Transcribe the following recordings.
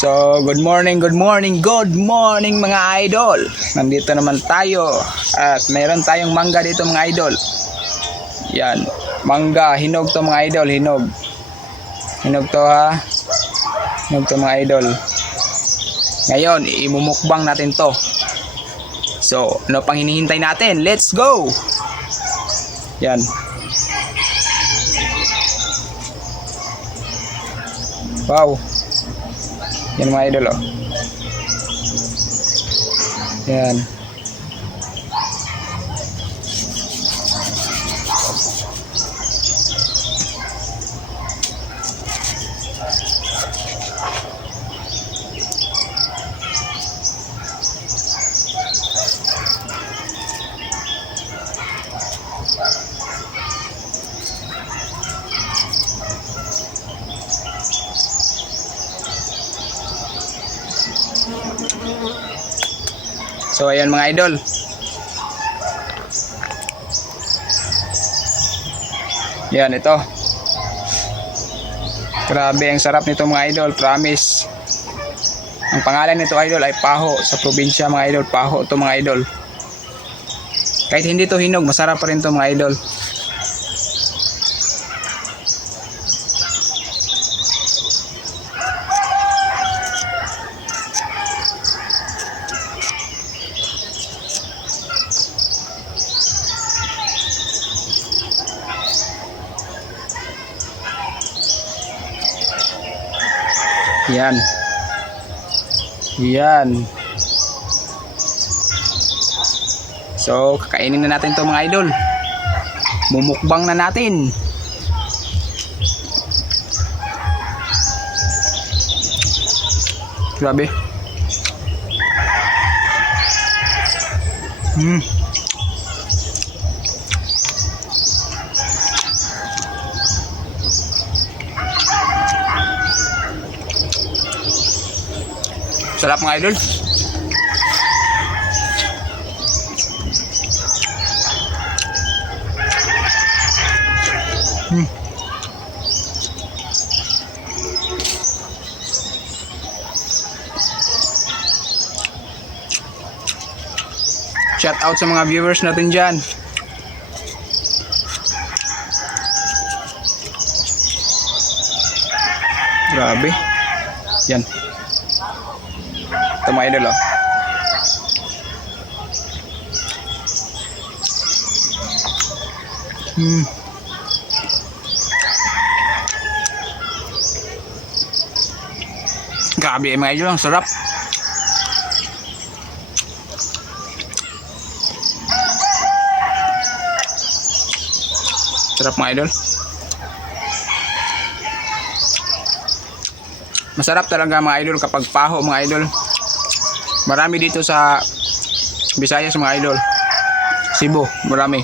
So, good morning mga idol. Nandito naman tayo at mayroon tayong mangga dito mga idol. Yan, mangga, hinog to mga idol, hinog. Hinog to ha. Hinog to mga idol. Ngayon, imumukbang natin to. So, ano pang hinihintay natin? Let's go! Yan. Wow. Yan mga idol oh. Yan. So ayan mga idol. Yan ito. Grabe ang sarap nito mga idol, promise. Ang pangalan nito idol ay Paho sa probinsya mga idol, Paho to mga idol. Kahit hindi to hinog, masarap pa rin to mga idol. Yan. Yan. So, kakainin na natin to mga idol. Mumukbang na natin. Grabe. Sarap mga idol. Shout out sa mga viewers natin dyan. Grabe. Yan. Ito mga idol oh. Grabe mga idol, ang sarap. Sarap mga idol. Masarap talaga mga idol kapag paho mga idol. Marami dito sa Visayas mga idol. Cebu, marami.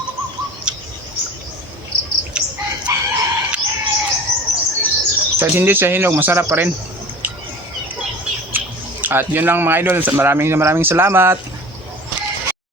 Kahit hindi siya hinog, masarap pa rin. At yun lang mga idol. Maraming salamat.